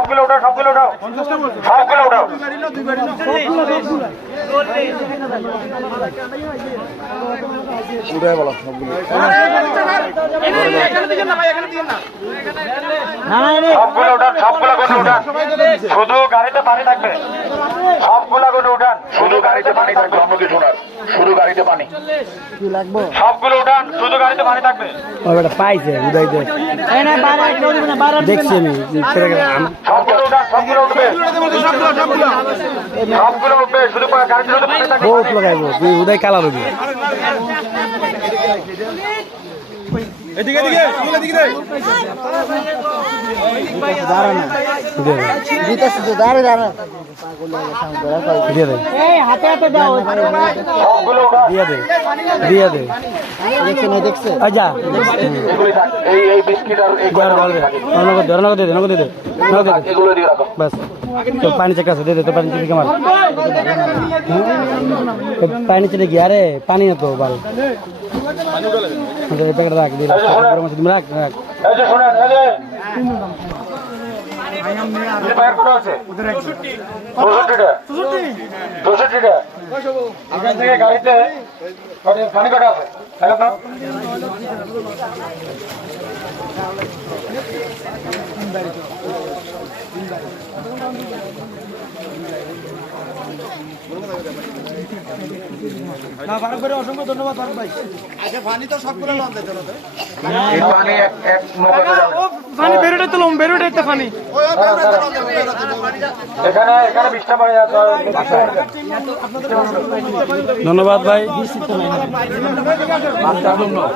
সবগুলো উঠাও, সবগুলো উঠাও, সবগুলো উঠাও। উঠে বলো সবগুলো। সবগুলো উঠান, সবগুলো গরু উঠান, শুধু গাড়িতে পানি থাকবে। সবগুলো গরু উঠান, শুধু গাড়িতে পানি থাকবে, অন্য কিছু না, শুধু গাড়িতে পানি। সবগুলো উঠান, শুধু গাড়িতে পানি থাকবে। পাইছে উদয়তে দেখছি আমি সবগুলো উঠান, সবগুলো উঠবে, সবগুলো উঠবে, শুধু গাড়িতে শুধু পানি থাকবে। বহুত লাগাইবো তুই উদয় কালা রবি সবগুলো উঠান। দিয়ে দে আচ্ছা এগুলি থাক, এই বিস্কিট আর এই এগুলো দিয়ে রাখো। बस तो पानी चक्का से दे दे तो पानी चले कमाल पानी चले गया रे पानी ना तो बाल मुझे पैकेट रख दे गरम मछली रख रख এই যে শুনেন, এই যে এই বাইরে কত আছে? 64 টা। 64 টা। এখান থেকে গাড়িতে পানি কাটা আছে। দেখো তো। অসংখ্য ধন্যবাদ ভাই। এই পানি এক নৌকাতে যাবে। পানি বেরোটা তো লম বেরোটা তো পানি এখানে এখানে 20টা পানি আছে। ধন্যবাদ ভাই। আচ্ছা, ধন্যবাদ।